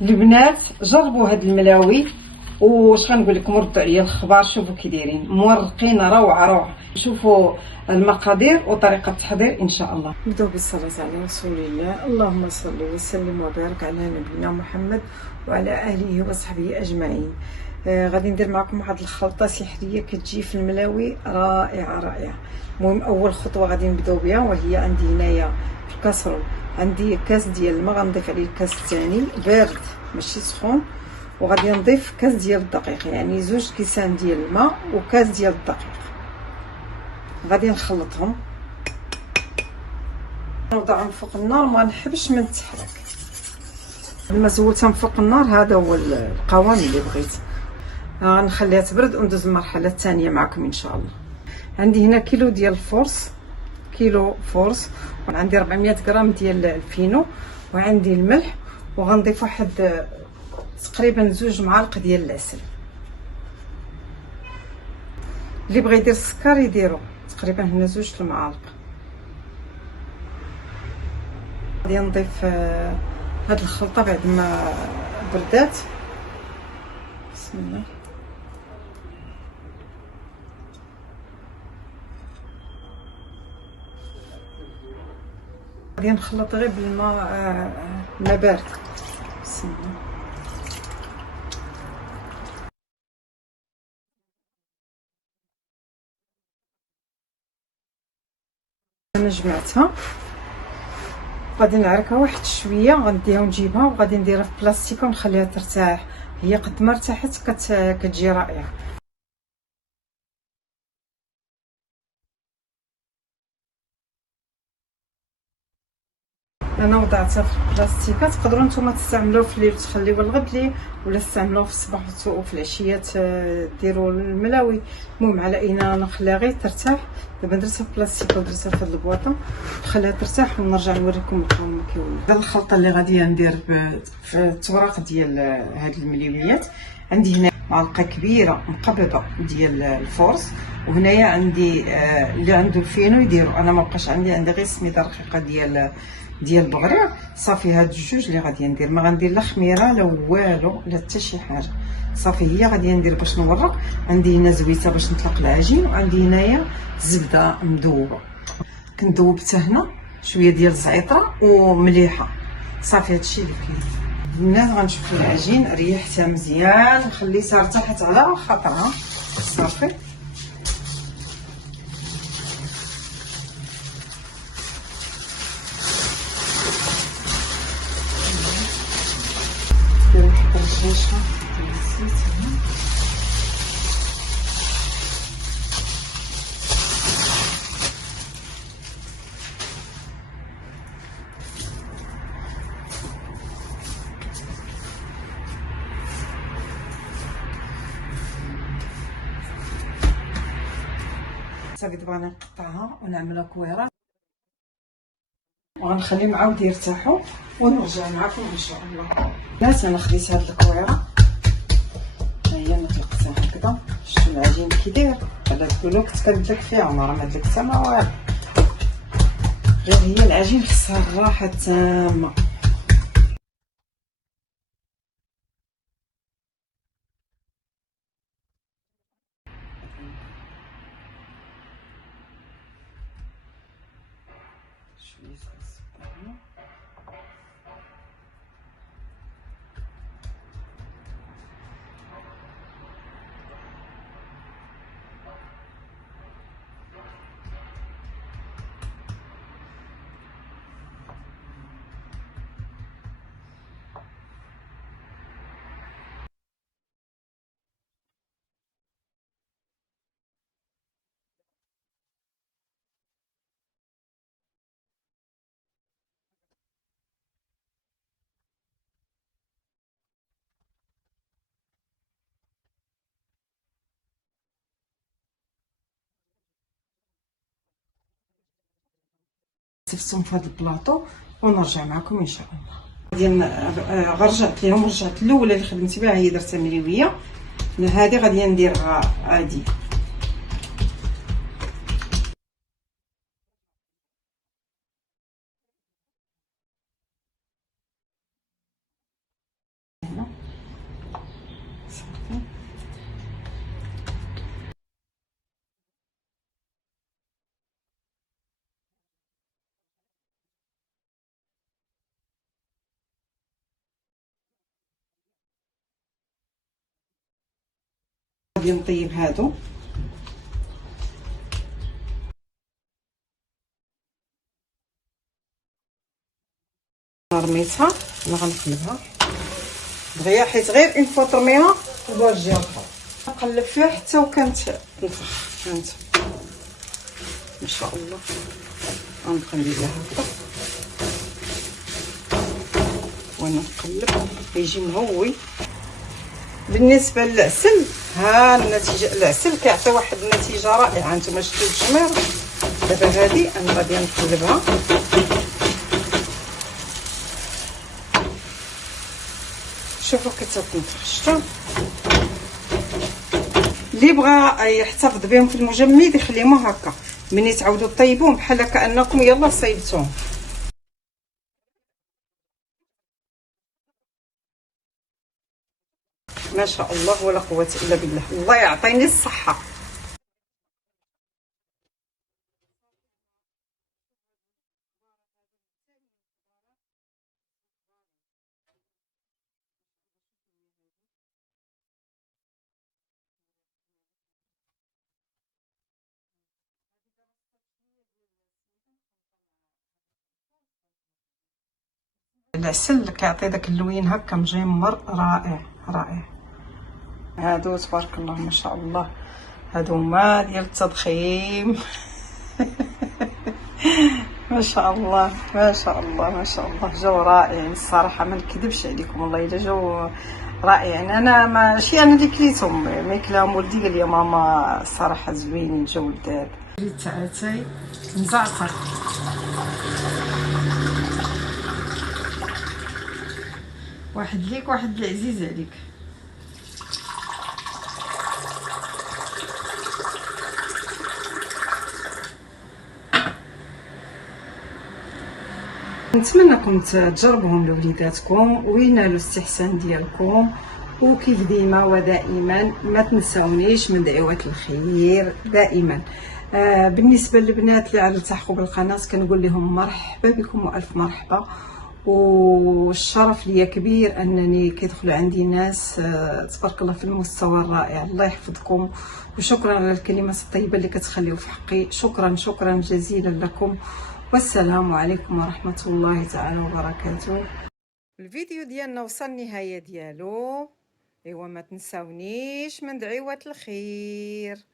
البنات جربوا هاد الملاوي، واش غنقول لكم، ردوا عليا الخبار. شوفوا كي دايرين مورقين، روعه روعه. شوفوا المقادير وطريقه التحضير ان شاء الله. نبداو بالصلاه على رسول الله. اللهم صل وسلم وبارك على نبينا محمد وعلى اله وصحبه اجمعين. غادي ندير معكم واحد الخلطه سحريه كتجي في الملاوي رائعه رائعه. المهم اول خطوه غادي نبداو بها، وهي عندي هنايا في الكاسرول عندي كاس ديال الماء، غنضيف عليه الكاس الثاني بارد ماشي سخون، وغادي نضيف كاس ديال الدقيق، يعني 2 كيسان ديال الماء وكاس ديال الدقيق. غادي نخلطهم، نوضعهم فوق النار وما نحبش من تحرك. لما زولتها من فوق النار هذا هو القوام اللي بغيت. غنخليها تبرد وندوز المرحله الثانيه معكم ان شاء الله. عندي هنا كيلو ديال الفورس، كيلو فورس، وعندي 400 غرام ديال الفينو، وعندي الملح، وغنضيف واحد تقريبا 2 معالق ديال العسل. اللي بغى يدير السكر يديرو تقريبا هنا 2 المعالق. غادي نضيف هاد الخلطه بعد ما بردات. بسم الله. غادي نخلط غير بالماء ماء بارد. بسم الله. انا جمعتها، غادي نعركها واحد شويه، غنديها ونجيبها وغادي نديرها في بلاستيكه ونخليها ترتاح. هي قد ما ارتاحت كتجي رائعه. انا وضعتها في البلاستيكه. تقدروا نتوما تستعملوه في الليل تخليوه لغد ليه، ولا تستعملوه في الصباح وفي العشيه ديروا الملاوي. المهم على ان انا نخليها غير ترتاح. دابا درتها في بلاستيكه ودرتها في هاد البواطه، نخليها ترتاح ونرجع نوريكم القوام كيولي. هاد الخلطه اللي غادي ندير في التوراق ديال هاد المليويات، عندي هنا معلقه كبيره مقببه ديال الفورس، وهنايا عندي اللي عنده الفينو يديرو. انا ما بقاش عندي غير سميده رقيقه ديال البغرير. صافي هاد الجوج اللي غادي ندير، ما غندير لا خميره لا والو لا حتى شي حاجه. صافي هي غادي ندير باش نورق. عندي هنا زويته باش نطلق العجين، وعندي هنايا الزبده مذوبه كنت ذوبتها هنا، شويه ديال الزعتره ومليحه. صافي هادشي اللي كاين. البنات غنشوف العجين ريحتها مزيان، خليتها ارتاحت على خاطرها. صافي الرشاشة ديال الزيت هنا. صافي دابا غنقطعها ونعملها كويرات، وغنخليهم عاود يرتاحوا ونرجع معكم ان شاء الله. الناس انا خديت هاد الكويره، ها هي انا طلقتها هكذا. شتو العجين كي داير؟ على تقولوا كنت كندلك فيها ما راه ما دلكتها ما والو، غير هي العجين خصها الراحه التامه. شويه تفصم في هذا البلاطو ونرجع معكم ان شاء الله. رجعت الاولى اللي خدمت بها هي درتها مليويه. هذه غادي نديرها عادي. غادي نطيب هادو. رميتها انا غنقلبها دغيا، حيت غير اون فوا ترميها تجي اخرى نقلب فيها حتى وكانت تنفخ. هانت ما شاء الله غنبقى ندير لها هكا وانا نقلب يجي مهوي. بالنسبه للعسل، ها النتيجه، العسل كيعطي واحد النتيجه رائعه. نتوما شفتوا التجمير. دابا هذه انا غادي نقلبها. شوفوا كتنفخ، شفتوا؟ اللي بغى يحتفظ بهم في المجمد يخليهم هكا، ملي تعاودوا طيبوهم بحال كانكم يلا صيبتوهم. ما شاء الله ولا قوه الا بالله، الله يعطيني الصحه. العسل كيعطي داك اللوين هكا مجمر رائع رائع. هادو تبارك الله ما شاء الله، هادو هما ديال التضخيم. ما شاء الله ما شاء الله ما شاء الله، جو رائعين الصراحه، ما نكذبش عليكم والله الا جو رائعين. انا ماشي انا اللي كليتهم، مي كلاهم ولدي قال لي ماما الصراحه زوينين الجو داب. ريت عتاي مزعتر، واحد ليك واحد العزيز عليك. نتمنىكم تجربوهم لوليداتكم وينالوا الاستحسان ديالكم، وكيف ديما ودائما ما تنساونيش من دعوات الخير دائما. بالنسبه للبنات اللي التحقوا بالقناه كنقول لهم مرحبا بكم والف مرحبا، والشرف ليا كبير انني كيدخلوا عندي ناس تبارك الله في المستوى الرائع. الله يحفظكم، وشكرا على الكلمات الطيبه اللي كتخليو في حقي. شكرا شكرا جزيلا لكم، والسلام عليكم ورحمه الله تعالى وبركاته. الفيديو ديالنا وصل النهايه ديالو. ايوا ما تنساونيش من دعوات الخير.